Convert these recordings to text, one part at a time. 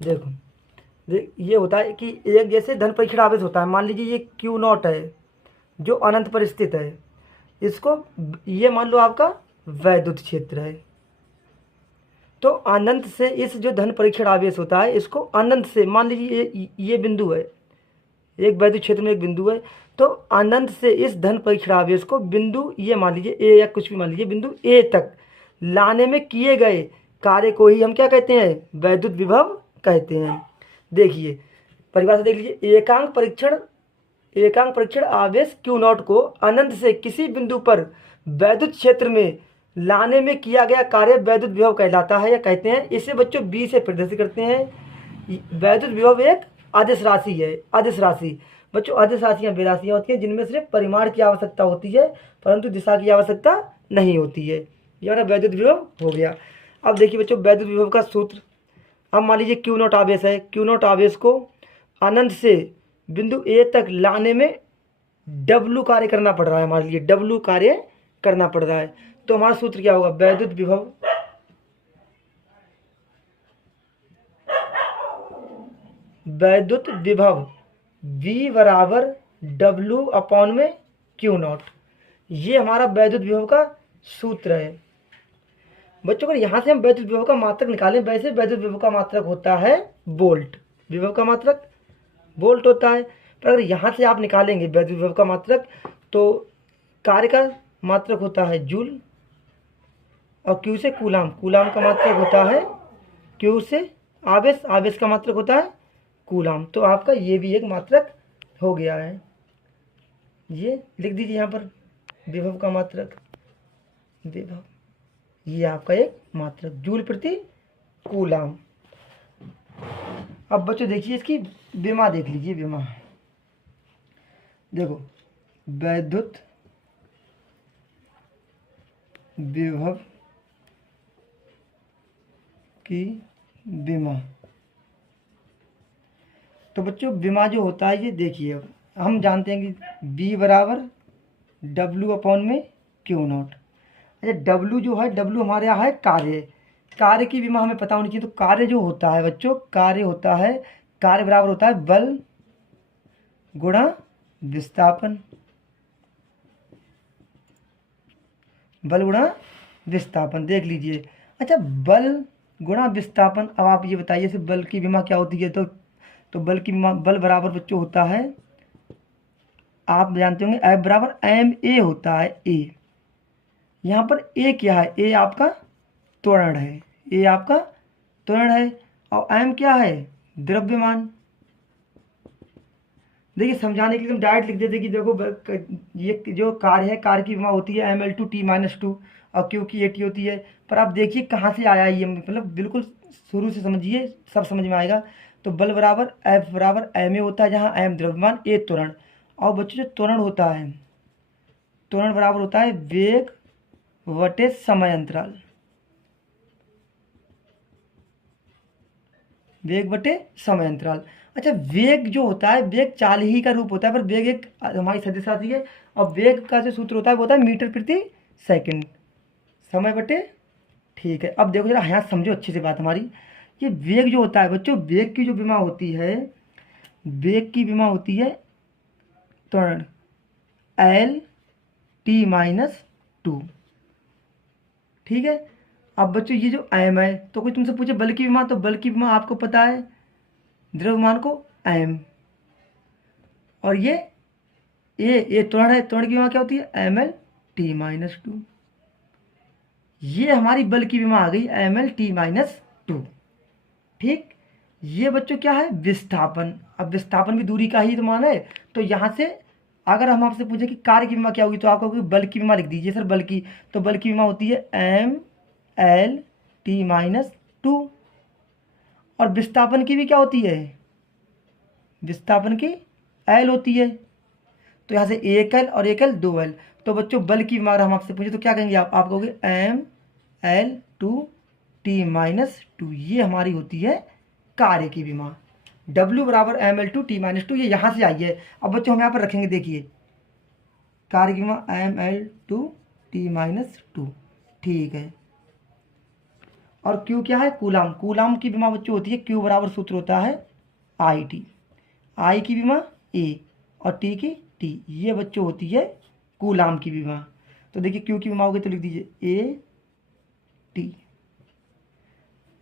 देखो, ये होता है कि एक जैसे धन परीक्षण आवेश होता है, मान लीजिए ये Q0 है जो अनंत पर स्थित है, इसको ये मान लो आपका वैद्युत क्षेत्र है। तो अनंत से इस जो धन परीक्षण आवेश होता है इसको अनंत से, मान लीजिए ये बिंदु है, एक वैद्युत क्षेत्र में एक बिंदु है, तो अनंत से इस धन परीक्षण आवेश को बिंदु ये मान लीजिए ए या कुछ भी मान लीजिए बिंदु ए तक लाने में किए गए कार्य को ही हम क्या कहते हैं, वैद्युत विभव कहते हैं। देखिए परिभाषा देख लीजिए, एकांक परीक्षण आवेश Q0 को अनंत से किसी बिंदु पर वैद्युत क्षेत्र में लाने में किया गया कार्य वैद्युत विभव कहलाता है या कहते हैं। इसे बच्चों बी से प्रदर्शित करते हैं। वैद्युत विभव एक अदिश राशि है। अदिश राशि बच्चों, अदिश राशियाँ वे राशियाँ होती हैं जिनमें सिर्फ परिमाण की आवश्यकता होती है परंतु दिशा की आवश्यकता नहीं होती है। ये हमारा वैद्युत विभव हो गया। अब देखिए बच्चों वैद्युत विभव का सूत्र। अब मान लीजिए Q0 आवेश है, Q0 आवेश को अनंत से बिंदु ए तक लाने में W कार्य करना पड़ रहा है, मान लीजिए W कार्य करना पड़ रहा है। तो हमारा सूत्र क्या होगा, वैद्युत विभव V बराबर W अपॉन में Q0। ये हमारा वैद्युत विभव का सूत्र है। बच्चों को यहाँ से हम वैद्युत विभव का मात्रक निकालें, वैसे वैद्युत विभव का मात्रक होता है वोल्ट, विभव का मात्रक वोल्ट होता है। पर अगर यहाँ से आप निकालेंगे वैद्युत विभव का मात्रक तो कार्य का मात्रक होता है जूल और Q से कूलाम, कूलाम का मात्रक होता है Q से आवेश, आवेश का मात्रक होता है कूलाम। तो आपका ये भी एक मात्रक हो गया है। ये लिख दीजिए यहाँ पर विभव का मात्रक, विभव ये आपका एक मात्रक जूल प्रति कूलाम। अब बच्चों देखिए इसकी विमा देख लीजिए, विमा देखो वैद्युत विभव की विमा। तो बच्चों विमा जो होता है ये देखिए, अब हम जानते हैं कि B बराबर W अपॉन में Q0। अच्छा W जो है, W हमारे यहाँ है कार्य, कार्य की विमा हमें पता होनी चाहिए। तो कार्य जो होता है बच्चों, कार्य होता है, कार्य बराबर होता है बल गुणा विस्थापन, बल गुणा विस्थापन देख लीजिए। अच्छा बल गुणा विस्थापन, अब आप ये बताइए सिर्फ बल की विमा क्या होती है। तो बल की विमा, बल बराबर बच्चों होता है, आप जानते होंगे F बराबर ma होता है। ए यहाँ पर ए क्या है, ए आपका त्वरण है, ए आपका त्वरण है और m क्या है, द्रव्यमान। देखिए समझाने के लिए हम डायरेक्ट लिख देते कि देखो ये जो कार्य है, कार्य की विमा होती है mL/t-2 और Q की AT होती है। पर आप देखिए कहाँ से आया ये, मतलब बिल्कुल शुरू से समझिए सब समझ में आएगा। तो बल बराबर F बराबर ma होता है, जहाँ m द्रव्यमान, a त्वरण। और बच्चों जो त्वरण होता है, त्वरण बराबर होता है वेग वटे समय अंतराल, वेग बटे समय अंतराल। अच्छा वेग जो होता है, वेग चाल ही का रूप होता है, पर वेग एक हमारी सदिश राशि है और वेग का जो सूत्र होता है वो होता है मीटर प्रति सेकंड, समय बटे। ठीक है, अब देखो जरा यहाँ समझो अच्छे से बात हमारी। ये वेग जो होता है बच्चों, वेग की जो विमा होती है, वेग की विमा होती है त्वरण L/t-2। ठीक है, अब बच्चों ये जो m है, तो कोई तुमसे पूछे बल की विमा, तो बल की विमा आपको पता है द्रव्यमान को m, और ये त्वरण है, त्वरण की विमा क्या होती है mL/t-2। ये हमारी बल की विमा आ गई mL/t-2। ठीक, ये बच्चों क्या है विस्थापन। अब विस्थापन भी दूरी का ही तो मान है। तो यहाँ से अगर हम आपसे पूछे कि कार्य की विमा क्या होगी, तो आप कहोगे बल की विमा लिख दीजिए सर, बल की। तो बल की विमा होती है mL/t-2। और विस्थापन की भी क्या होती है, विस्थापन की L होती है। तो यहाँ से एक L और एक L, 2L। तो बच्चों बल की विमा हम आपसे पूछे तो क्या कहेंगे आप कहोगे mL/t-2। ये हमारी होती है कार्य की विमा। W बराबर mL/t-2, ये यहाँ से आई है। अब बच्चों हम यहाँ पर रखेंगे, देखिए कार्य की विमा mL/t-2। ठीक है, और Q क्या है, कूलाम। कूलाम की विमा बच्चों होती है Q बराबर सूत्र होता है IT। I की विमा A और T की T, ये बच्चों होती है कूलाम की विमा। तो देखिए Q की विमा होगी तो लिख दीजिए AT,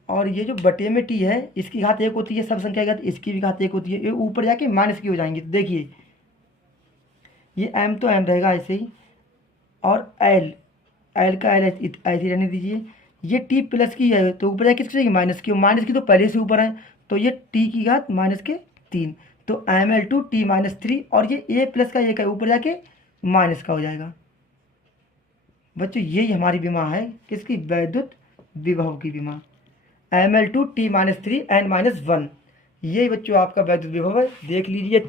और ये जो बटे में T है इसकी घात 1 होती है, सब संख्या की घात, इसकी भी घात 1 होती है, ये ऊपर जाके माइनस की हो जाएंगी। तो देखिए ये M तो M रहेगा ऐसे ही, और L का L ऐसे ही रहने दीजिए। ये T प्लस की है तो ऊपर जाके किसकी जाएगी, माइनस की, और माइनस की तो पहले से ऊपर है, तो ये T की घात माइनस के 3, तो ML2 T-3, और ये A प्लस का 1 है, ऊपर जाके माइनस का हो जाएगा। बच्चों यही हमारी विमा है, किसकी, वैद्युत विभव की विमा। ML2 T-3 N-1, यही बच्चों आपका वैद्युत विभव है, देख लीजिए।